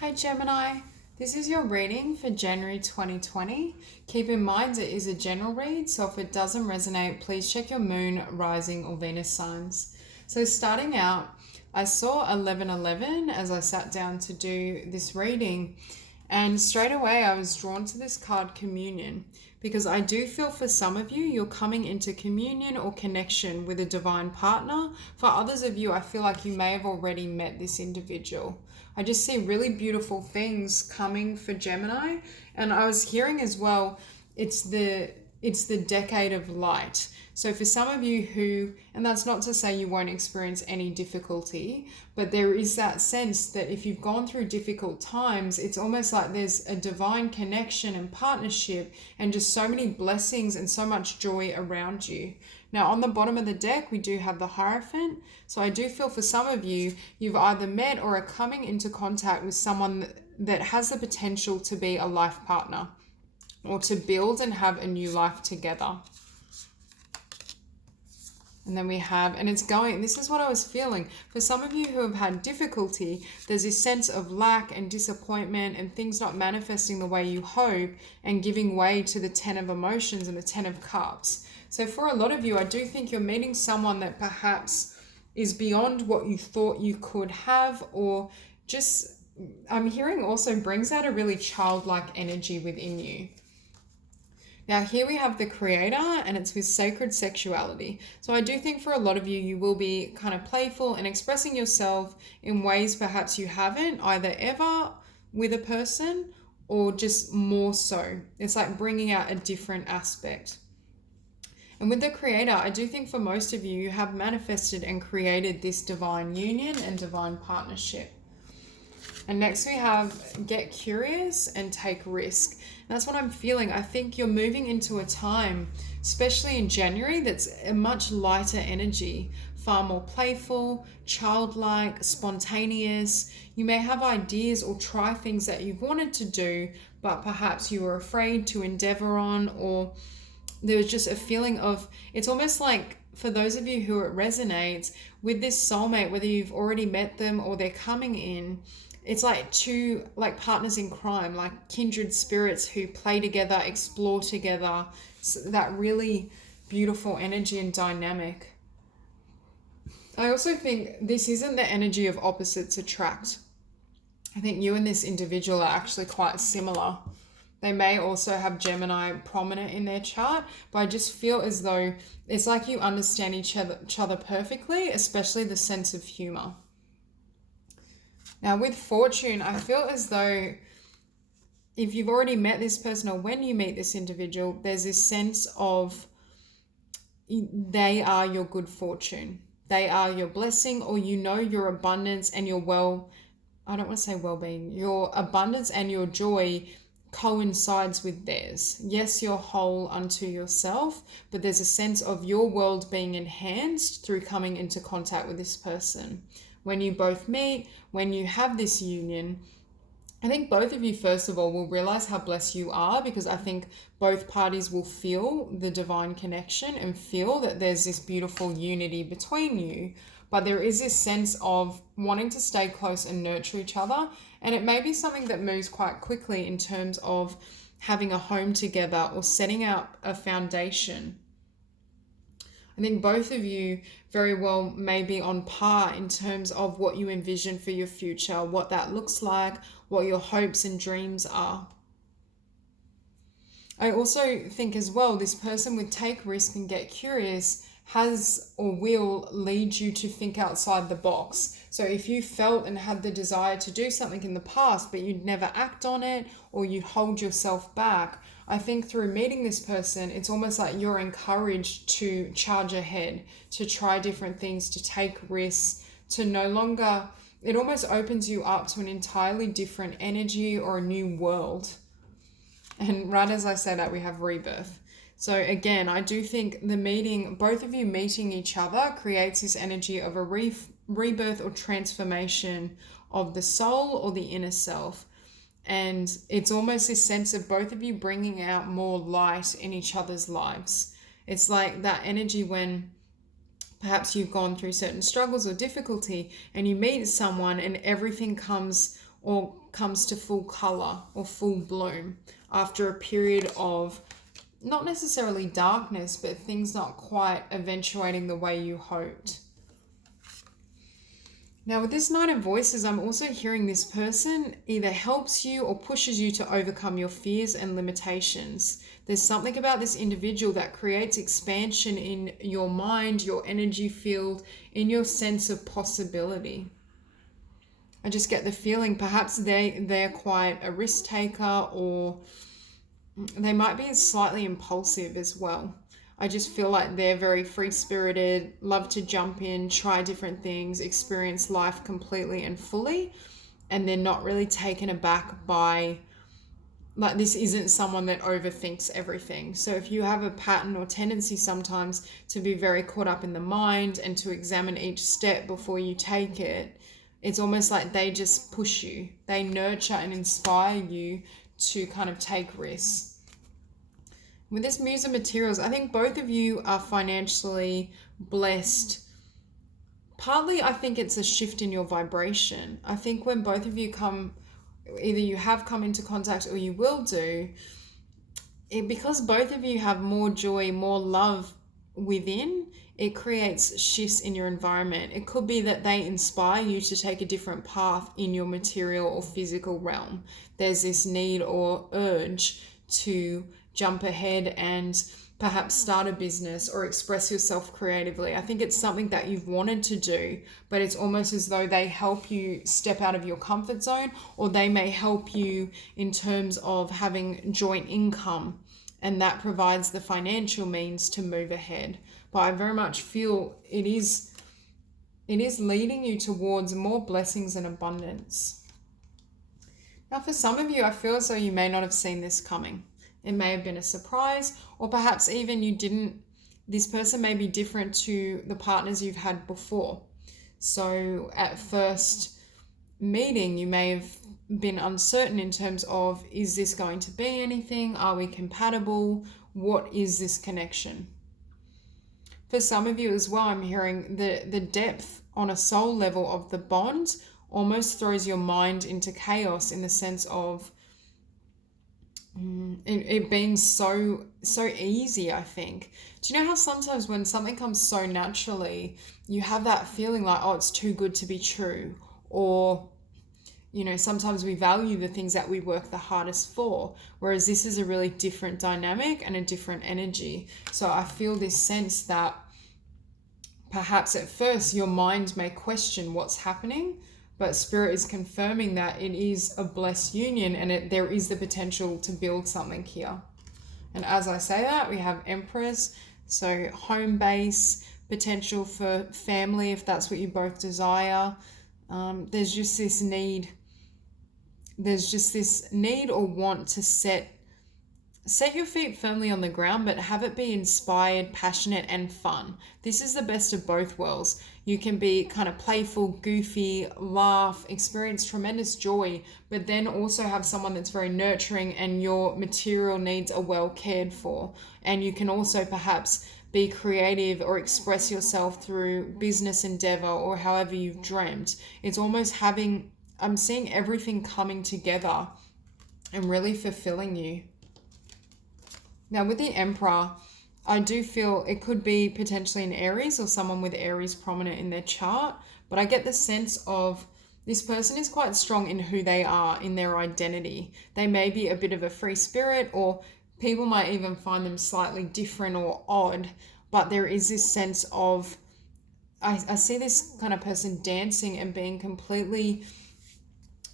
Hi Gemini, this is your reading for January 2020. Keep in mind it is a general read, so if it doesn't resonate, please check your moon, rising or Venus signs. So starting out, I saw 1111 as I sat down to do this reading, and straight away I was drawn to this card communion, because I do feel for some of you, you're coming into communion or connection with a divine partner. For others of you, I feel like you may have already met this individual. I just see really beautiful things coming for Gemini. And I was hearing as well, it's the decade of light. So for some of you who, and that's not to say you won't experience any difficulty, but there is that sense that if you've gone through difficult times, it's almost like there's a divine connection and partnership and just so many blessings and so much joy around you. Now on the bottom of the deck, we do have the Hierophant. So I do feel for some of you, you've either met or are coming into contact with someone that has the potential to be a life partner or to build and have a new life together. And then we have, and it's going, this is what I was feeling. For some of you who have had difficulty, there's this sense of lack and disappointment and things not manifesting the way you hope and giving way to the 10 of emotions and the 10 of cups. So for a lot of you, I do think you're meeting someone that perhaps is beyond what you thought you could have, or just, I'm hearing also brings out a really childlike energy within you. Now here we have the Creator, and it's with sacred sexuality. So I do think for a lot of you, you will be kind of playful and expressing yourself in ways perhaps you haven't either ever with a person or just more so. It's like bringing out a different aspect. And with the Creator, I do think for most of you, you have manifested and created this divine union and divine partnership. And next we have get curious and take risk. And that's what I'm feeling. I think you're moving into a time, especially in January, that's a much lighter energy, far more playful, childlike, spontaneous. You may have ideas or try things that you've wanted to do, but perhaps you were afraid to endeavor on, or there was just a feeling of, it's almost like for those of you who it resonates with this soulmate, whether you've already met them or they're coming in, it's like two like partners in crime, like kindred spirits who play together, explore together. So that really beautiful energy and dynamic. I also think this isn't the energy of opposites attract. I think you and this individual are actually quite similar. They may also have Gemini prominent in their chart, but I just feel as though it's like you understand each other perfectly, especially the sense of humor. Now with Fortune, I feel as though if you've already met this person or when you meet this individual, there's this sense of they are your good fortune. They are your blessing, or you know your abundance and your I don't want to say well-being, your abundance and your joy coincides with theirs. Yes, you're whole unto yourself, but there's a sense of your world being enhanced through coming into contact with this person. When you both meet, when you have this union, I think both of you, first of all, will realize how blessed you are, because I think both parties will feel the divine connection and feel that there's this beautiful unity between you. But there is this sense of wanting to stay close and nurture each other. And it may be something that moves quite quickly in terms of having a home together or setting up a foundation. I think both of you very well may be on par in terms of what you envision for your future, what that looks like, what your hopes and dreams are. I also think as well, this person with take risk and get curious has or will lead you to think outside the box. So if you felt and had the desire to do something in the past, but you'd never act on it, or you hold yourself back, I think through meeting this person, it's almost like you're encouraged to charge ahead, to try different things, to take risks, to no longer, it almost opens you up to an entirely different energy or a new world. And right as I say that, we have rebirth. So again, I do think the meeting, both of you meeting each other, creates this energy of a rebirth or transformation of the soul or the inner self. And it's almost this sense of both of you bringing out more light in each other's lives. It's like that energy when perhaps you've gone through certain struggles or difficulty and you meet someone and everything comes or comes to full color or full bloom after a period of not necessarily darkness, but things not quite eventuating the way you hoped. Now with this Knight of Voices, I'm also hearing this person either helps you or pushes you to overcome your fears and limitations. There's something about this individual that creates expansion in your mind, your energy field, in your sense of possibility. I just get the feeling perhaps they're quite a risk taker, or they might be slightly impulsive as well. I just feel like they're very free-spirited, love to jump in, try different things, experience life completely and fully, and they're not really taken aback by, like, this isn't someone that overthinks everything. So if you have a pattern or tendency sometimes to be very caught up in the mind and to examine each step before you take it, it's almost like they just push you. They nurture and inspire you to kind of take risks. With this Muse of Materials, I think both of you are financially blessed. Partly, I think it's a shift in your vibration. I think when both of you either you have come into contact or you will do, because both of you have more joy, more love within, it creates shifts in your environment. It could be that they inspire you to take a different path in your material or physical realm. There's this need or urge to jump ahead and perhaps start a business or express yourself creatively. I think it's something that you've wanted to do, but it's almost as though they help you step out of your comfort zone, or they may help you in terms of having joint income, and that provides the financial means to move ahead. But I very much feel it is leading you towards more blessings and abundance. Now, for some of you, I feel as though you may not have seen this coming. It may have been a surprise, or perhaps even you didn't. This person may be different to the partners you've had before. So at first meeting, you may have been uncertain in terms of, is this going to be anything? Are we compatible? What is this connection? For some of you as well, I'm hearing the depth on a soul level of the bond almost throws your mind into chaos, in the sense of it being so easy, I think. Do you know how sometimes when something comes so naturally, you have that feeling like, oh, it's too good to be true? Or, you know, sometimes we value the things that we work the hardest for, whereas this is a really different dynamic and a different energy. So I feel this sense that perhaps at first your mind may question what's happening, but Spirit is confirming that it is a blessed union, and there is the potential to build something here. And as I say that, we have Empress, so home base, potential for family if that's what you both desire. There's just this need or want to set your feet firmly on the ground, but have it be inspired, passionate, and fun. This is the best of both worlds. You can be kind of playful, goofy, laugh, experience tremendous joy, but then also have someone that's very nurturing and your material needs are well cared for. And you can also perhaps be creative or express yourself through business endeavor or however you've dreamt. It's almost I'm seeing everything coming together and really fulfilling you. Now with the Emperor, I do feel it could be potentially an Aries or someone with Aries prominent in their chart, but I get the sense of this person is quite strong in who they are, in their identity. They may be a bit of a free spirit, or people might even find them slightly different or odd, but there is this sense of, I see this kind of person dancing and being completely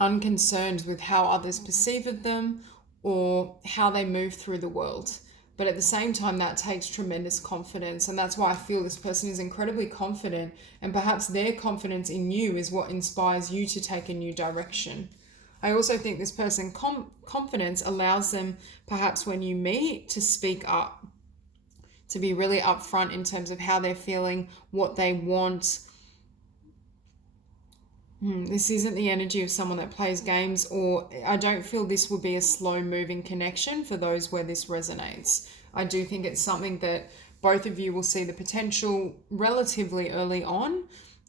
unconcerned with how others perceive of them or how they move through the world. But at the same time, that takes tremendous confidence. And that's why I feel this person is incredibly confident. And perhaps their confidence in you is what inspires you to take a new direction. I also think this person's confidence allows them, perhaps when you meet, to speak up, to be really upfront in terms of how they're feeling, what they want. This isn't the energy of someone that plays games, or I don't feel this would be a slow moving connection for those where this resonates. I do think it's something that both of you will see the potential relatively early on,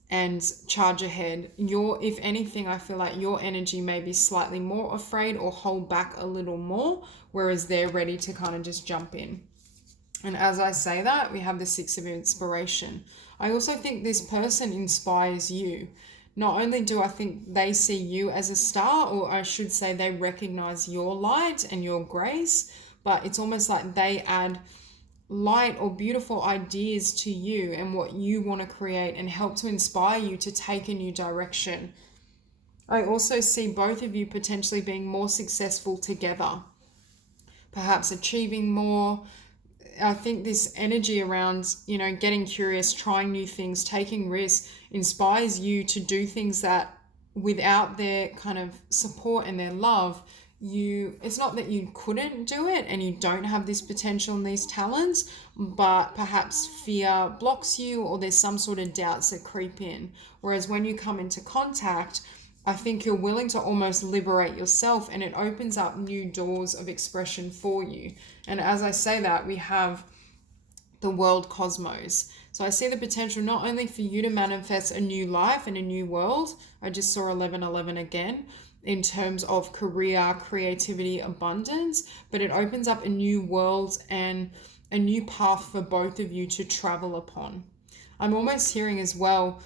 and charge ahead. If anything, I feel like your energy may be slightly more afraid or hold back a little more, whereas they're ready to kind of just jump in. And as I say that, we have the Six of Inspiration. I also think this person inspires you. Not only do I think they see you as a star, or I should say they recognize your light and your grace, but it's almost like they add light or beautiful ideas to you and what you want to create and help to inspire you to take a new direction. I also see both of you potentially being more successful together, perhaps achieving more. I think this energy around, getting curious, trying new things, taking risks inspires you to do things that without their kind of support and their love, it's not that you couldn't do it and you don't have this potential and these talents, but perhaps fear blocks you or there's some sort of doubts that creep in. Whereas when you come into contact, I think you're willing to almost liberate yourself, and it opens up new doors of expression for you. And as I say that, we have the world cosmos. So I see the potential not only for you to manifest a new life and a new world. I just saw 1111 again in terms of career, creativity, abundance, but it opens up a new world and a new path for both of you to travel upon. I'm almost hearing as well,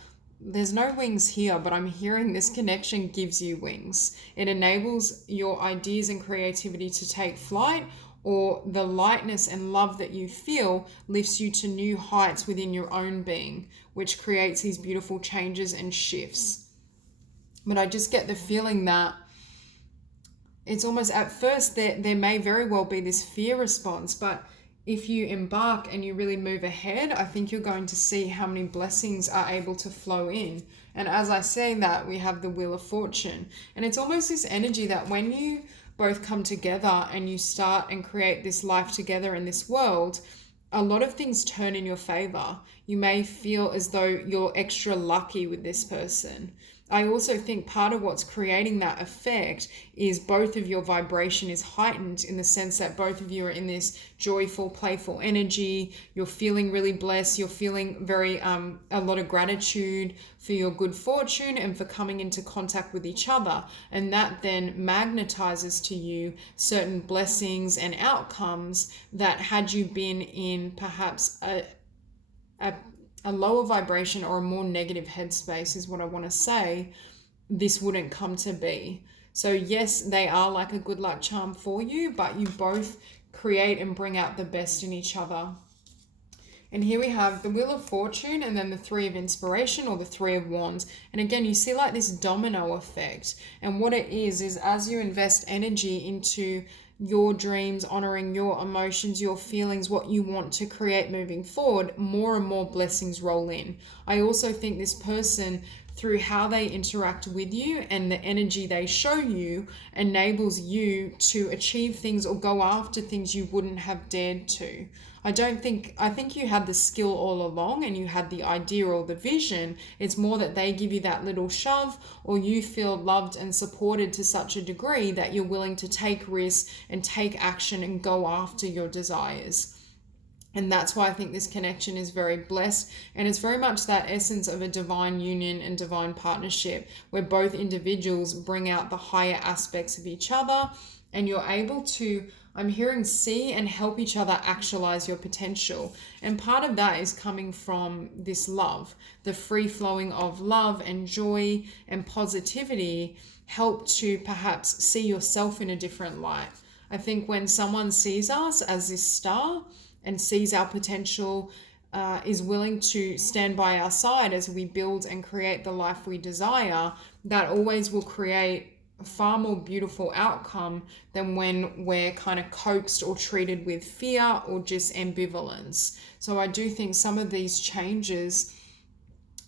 there's no wings here, but I'm hearing this connection gives you wings. It enables your ideas and creativity to take flight, or the lightness and love that you feel lifts you to new heights within your own being, which creates these beautiful changes and shifts. But I just get the feeling that it's almost at first there may very well be this fear response, but if you embark and you really move ahead, I think you're going to see how many blessings are able to flow in. And as I say that, we have the Wheel of Fortune. And it's almost this energy that when you both come together and you start and create this life together in this world, a lot of things turn in your favor. You may feel as though you're extra lucky with this person. I also think part of what's creating that effect is both of your vibration is heightened, in the sense that both of you are in this joyful, playful energy. You're feeling really blessed. You're feeling very, a lot of gratitude for your good fortune and for coming into contact with each other. And that then magnetizes to you certain blessings and outcomes that, had you been in perhaps a lower vibration or a more negative headspace, is what I want to say, this wouldn't come to be. So yes, they are like a good luck charm for you, but you both create and bring out the best in each other. And here we have the Wheel of Fortune and then the Three of Inspiration, or the Three of Wands. And again, you see like this domino effect. And what it is as you invest energy into your dreams, honoring your emotions, your feelings, what you want to create moving forward, more and more blessings roll in. I also think this person, through how they interact with you and the energy they show you, enables you to achieve things or go after things you wouldn't have dared to. I think you had the skill all along and you had the idea or the vision. It's more that they give you that little shove, or you feel loved and supported to such a degree that you're willing to take risks and take action and go after your desires. And that's why I think this connection is very blessed. And it's very much that essence of a divine union and divine partnership, where both individuals bring out the higher aspects of each other, and you're able to, I'm hearing, see and help each other actualize your potential. And part of that is coming from this love. The free flowing of love and joy and positivity help to perhaps see yourself in a different light. I think when someone sees us as this star and sees our potential, is willing to stand by our side as we build and create the life we desire, that always will create a far more beautiful outcome than when we're kind of coaxed or treated with fear or just ambivalence. So I do think some of these changes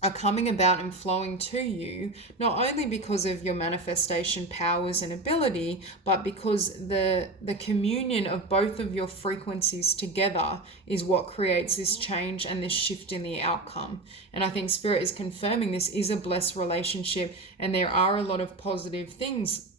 are coming about and flowing to you, not only because of your manifestation powers and ability, but because the communion of both of your frequencies together is what creates this change and this shift in the outcome. And I think Spirit is confirming this is a blessed relationship, and there are a lot of positive things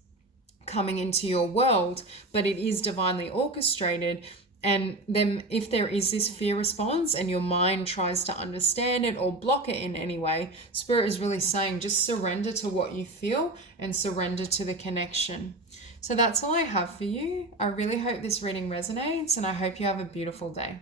coming into your world, but it is divinely orchestrated. And then if there is this fear response and your mind tries to understand it or block it in any way, Spirit is really saying just surrender to what you feel and surrender to the connection. So that's all I have for you. I really hope this reading resonates, and I hope you have a beautiful day.